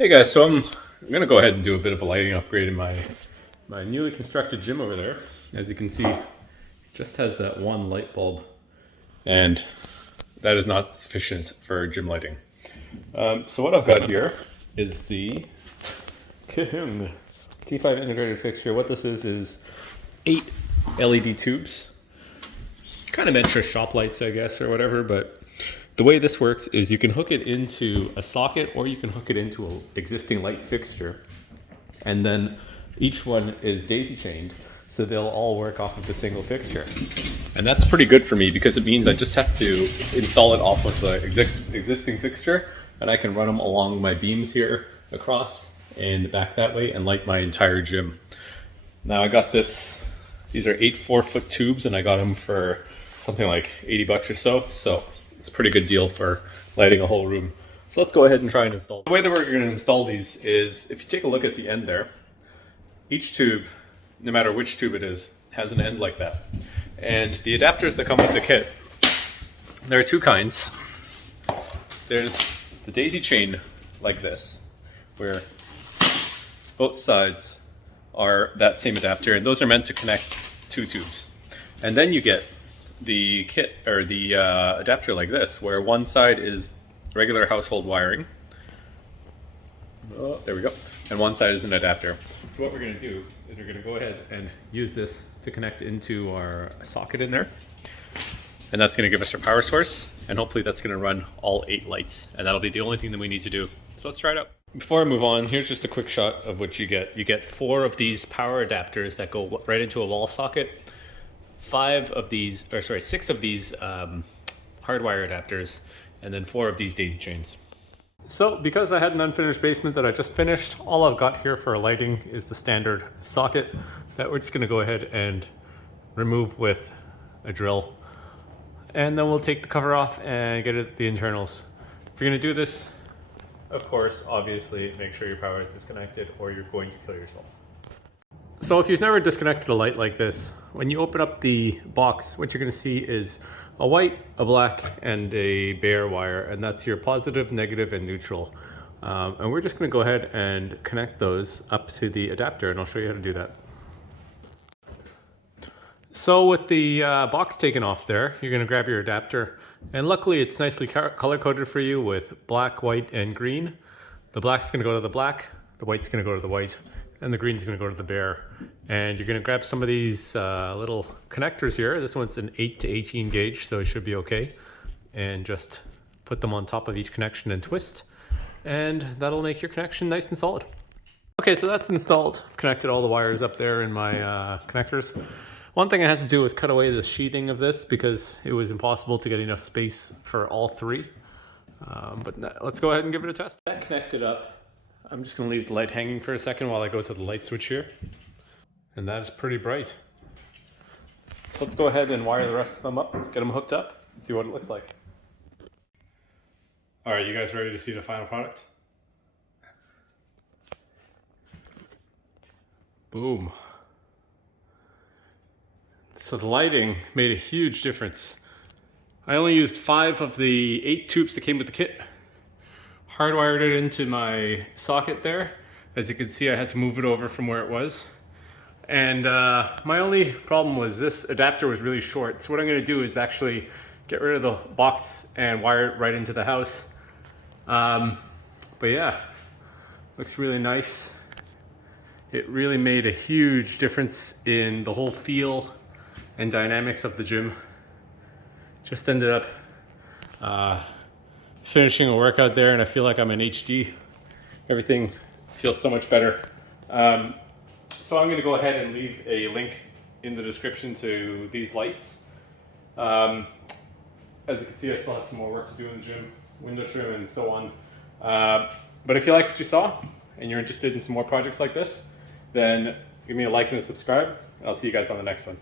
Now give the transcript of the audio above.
Hey guys, so I'm gonna go ahead and do a bit of a lighting upgrade in my newly constructed gym over there. As you can see, it just has that one light bulb, and that is not sufficient for gym lighting. So what I've got here is the T5 integrated fixture. What this is 8 LED tubes, kind of meant for shop lights, I guess, or whatever, but the way this works is you can hook it into a socket or you can hook it into an existing light fixture, and then each one is daisy chained, so they'll all work off of the single fixture. And that's pretty good for me because it means I just have to install it off of the existing fixture, and I can run them along my beams here across and back that way and light my entire gym. Now I got these are 8 4-foot tubes, and I got them for something like 80 bucks or so. So it's a pretty good deal for lighting a whole room. So let's go ahead and try and install. The way that we're going to install these is, if you take a look at the end there, each tube, no matter which tube it is, has an end like that. And the adapters that come with the kit, there are two kinds. There's the daisy chain like this, where both sides are that same adapter, and those are meant to connect two tubes. And then you get the kit, or the adapter like this, where one side is regular household wiring. Oh, there we go. And one side is an adapter. So what we're going to do is we're going to go ahead and use this to connect into our socket in there. And that's going to give us our power source. And hopefully that's going to run all 8 lights. And that'll be the only thing that we need to do. So let's try it out. Before I move on, here's just a quick shot of what you get. You get 4 of these power adapters that go right into a wall socket. 6 of these hardwire adapters, and then 4 of these daisy chains. So because I had an unfinished basement that I just finished, all I've got here for lighting is the standard socket that we're just going to go ahead and remove with a drill. And then we'll take the cover off and get it the internals. If you're going to do this, of course, obviously make sure your power is disconnected or you're going to kill yourself. So if you've never disconnected a light like this, when you open up the box, what you're going to see is a white, a black, and a bare wire, and that's your positive, negative, and neutral. And we're just going to go ahead and connect those up to the adapter, and I'll show you how to do that. So with the box taken off there, you're going to grab your adapter, and luckily it's nicely color-coded for you with black, white, and green. The black's going to go to the black, the white's going to go to the white, and the green's going to go to the bare. And you're going to grab some of these little connectors here. This one's an 8 to 18 gauge, so it should be okay. And just put them on top of each connection and twist, and that'll make your connection nice and solid. Okay, so that's installed. I've connected all the wires up there in my connectors. One thing I had to do was cut away the sheathing of this because it was impossible to get enough space for all 3. But let's go ahead and give it a test. That connected up. I'm just going to leave the light hanging for a second while I go to the light switch here. And that is pretty bright. So let's go ahead and wire the rest of them up, get them hooked up, and see what it looks like. All right, you guys ready to see the final product? Boom. So the lighting made a huge difference. I only used 5 of the 8 tubes that came with the kit. Hardwired it into my socket there. As you can see, I had to move it over from where it was. And my only problem was this adapter was really short. So what I'm going to do is actually get rid of the box and wire it right into the house. But yeah, looks really nice. It really made a huge difference in the whole feel and dynamics of the gym. Just ended up finishing a workout there, and I feel like I'm in HD. Everything feels so much better. So I'm going to go ahead and leave a link in the description to these lights. As you can see, I still have some more work to do in the gym, window trim and so on. But if you like what you saw and you're interested in some more projects like this, then give me a like and a subscribe, and I'll see you guys on the next one.